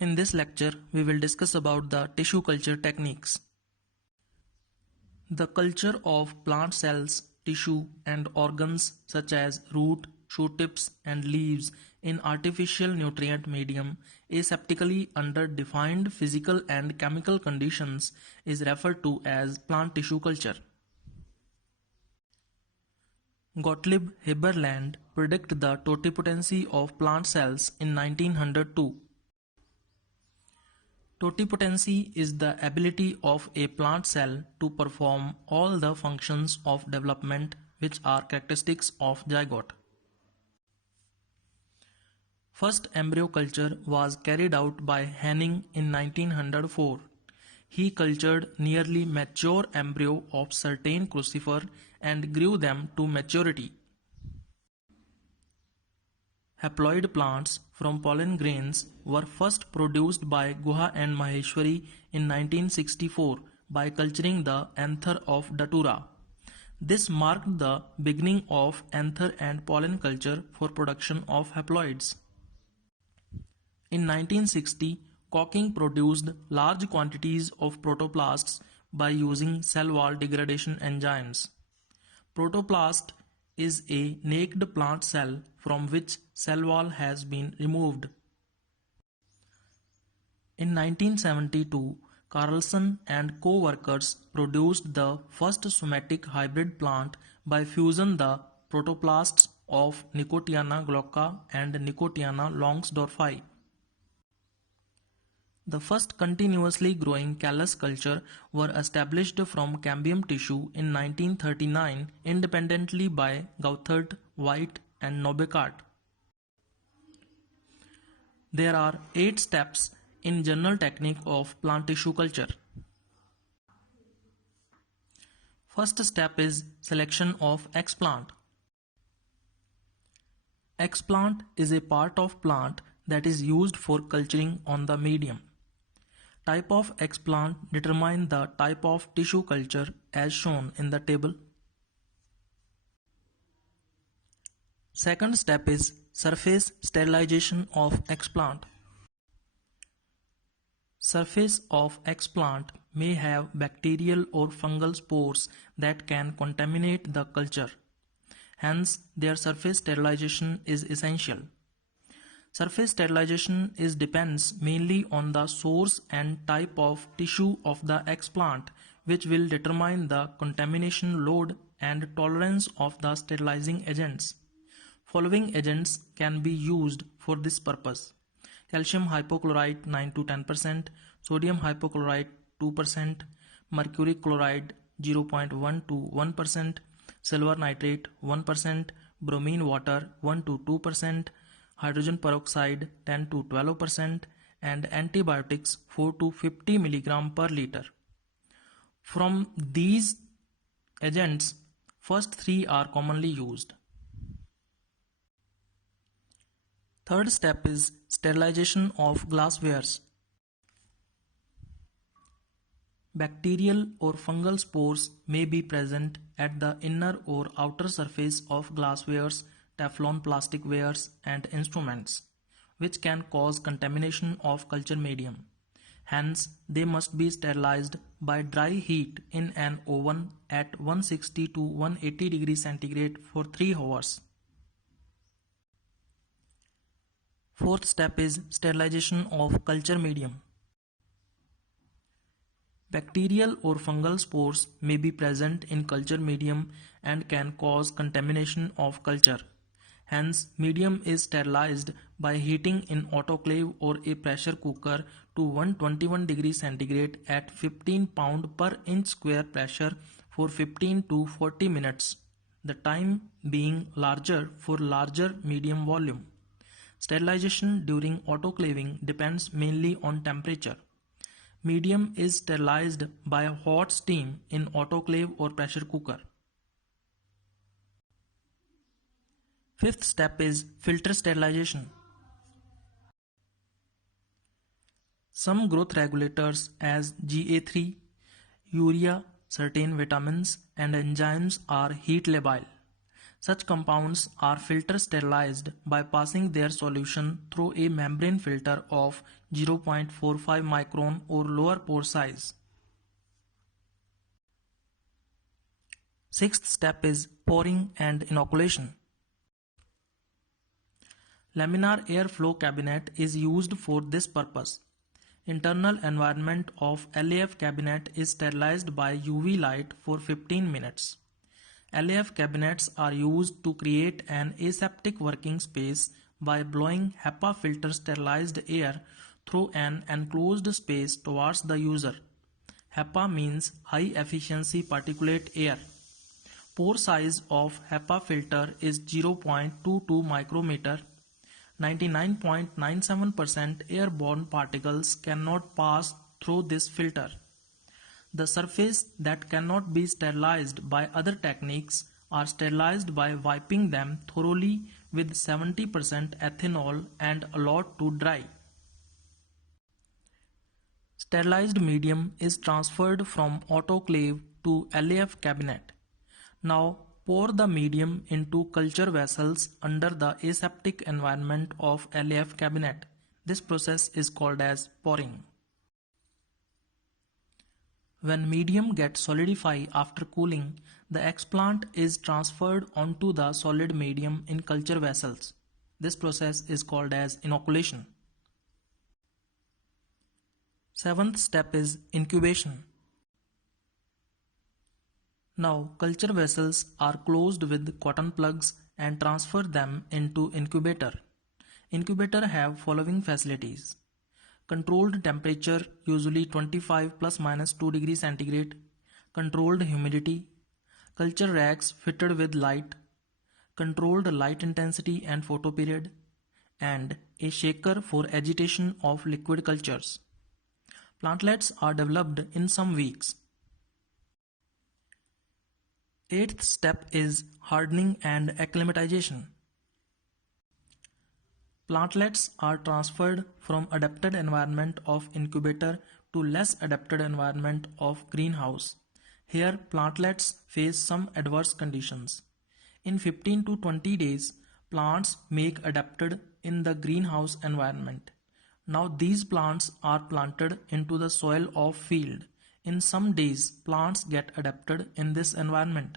In this lecture, we will discuss about the tissue culture techniques. The culture of plant cells, tissue, and organs such as root, shoot tips, and leaves in artificial nutrient medium aseptically under defined physical and chemical conditions is referred to as plant tissue culture. Gottlieb Heiberland predicted the totipotency of plant cells in 1902. Totipotency is the ability of a plant cell to perform all the functions of development which are characteristics of zygote. First embryo culture was carried out by Henning in 1904. He cultured nearly mature embryo of certain crucifer and grew them to maturity. Haploid plants from pollen grains were first produced by Guha and Maheshwari in 1964 by culturing the anther of Datura. This marked the beginning of anther and pollen culture for production of haploids. In 1960, Cocking produced large quantities of protoplasts by using cell wall degradation enzymes. Protoplast is a naked plant cell from which cell wall has been removed. In 1972, Carlson and co-workers produced the first somatic hybrid plant by fusing the protoplasts of Nicotiana glauca and Nicotiana longsdorffii. The first continuously growing callus culture were established from cambium tissue in 1939 independently by Gauthert, White and Nobekart. There are 8 steps in general technique of plant tissue culture. First step is selection of explant. Explant is a part of plant that is used for culturing on the medium. Type of explant determine the type of tissue culture as shown in the table. Second step is surface sterilization of explant. Surface of explant may have bacterial or fungal spores that can contaminate the culture. Hence, their surface sterilization is essential. Surface sterilization depends mainly on the source and type of tissue of the explant, which will determine the contamination load and tolerance of the sterilizing agents. Following agents can be used for this purpose: calcium hypochlorite 9 to 10%, sodium hypochlorite 2%, mercury chloride 0.1 to 1%, silver nitrate 1%, bromine water 1 to 2%, hydrogen peroxide 10 to 12%, and antibiotics 4 to 50 mg per liter. From these agents, first 3 are commonly used. Third step is sterilization of glasswares. Bacterial or fungal spores may be present at the inner or outer surface of glasswares, Teflon plastic wares and instruments, which can cause contamination of culture medium. Hence, they must be sterilized by dry heat in an oven at 160 to 180 degrees centigrade for 3 hours. Fourth step is sterilization of culture medium. Bacterial or fungal spores may be present in culture medium and can cause contamination of culture. Hence, medium is sterilized by heating in autoclave or a pressure cooker to 121 degrees centigrade at 15 pound per inch square pressure for 15 to 40 minutes, the time being larger for larger medium volume. Sterilization during autoclaving depends mainly on temperature. Medium is sterilized by hot steam in autoclave or pressure cooker. Fifth step is filter sterilization. Some growth regulators as GA3, urea, certain vitamins and enzymes are heat labile. Such compounds are filter sterilized by passing their solution through a membrane filter of 0.45 micron or lower pore size. Sixth step is pouring and inoculation. Laminar airflow cabinet is used for this purpose. Internal environment of LAF cabinet is sterilized by UV light for 15 minutes. LAF cabinets are used to create an aseptic working space by blowing HEPA filter sterilized air through an enclosed space towards the user. HEPA means high efficiency particulate air. Pore size of HEPA filter is 0.22 micrometer. 99.97% airborne particles cannot pass through this filter. The surface that cannot be sterilized by other techniques are sterilized by wiping them thoroughly with 70% ethanol and allowed to dry. Sterilized medium is transferred from autoclave to LAF cabinet. Now pour the medium into culture vessels under the aseptic environment of LAF cabinet. This process is called as pouring. When medium gets solidify after cooling, the explant is transferred onto the solid medium in culture vessels. This process is called as inoculation. Seventh step is incubation. Now culture vessels are closed with cotton plugs and transfer them into incubator. Incubator have following facilities: controlled temperature, usually 25 plus minus 2 degrees centigrade, controlled humidity, culture racks fitted with light, controlled light intensity and photo period, and a shaker for agitation of liquid cultures. Plantlets are developed in some weeks. Eighth step is hardening and acclimatization. Plantlets are transferred from adapted environment of incubator to less adapted environment of greenhouse. Here plantlets face some adverse conditions. In 15 to 20 days, plants make adapted in the greenhouse environment. Now these plants are planted into the soil of field. In some days, plants get adapted in this environment.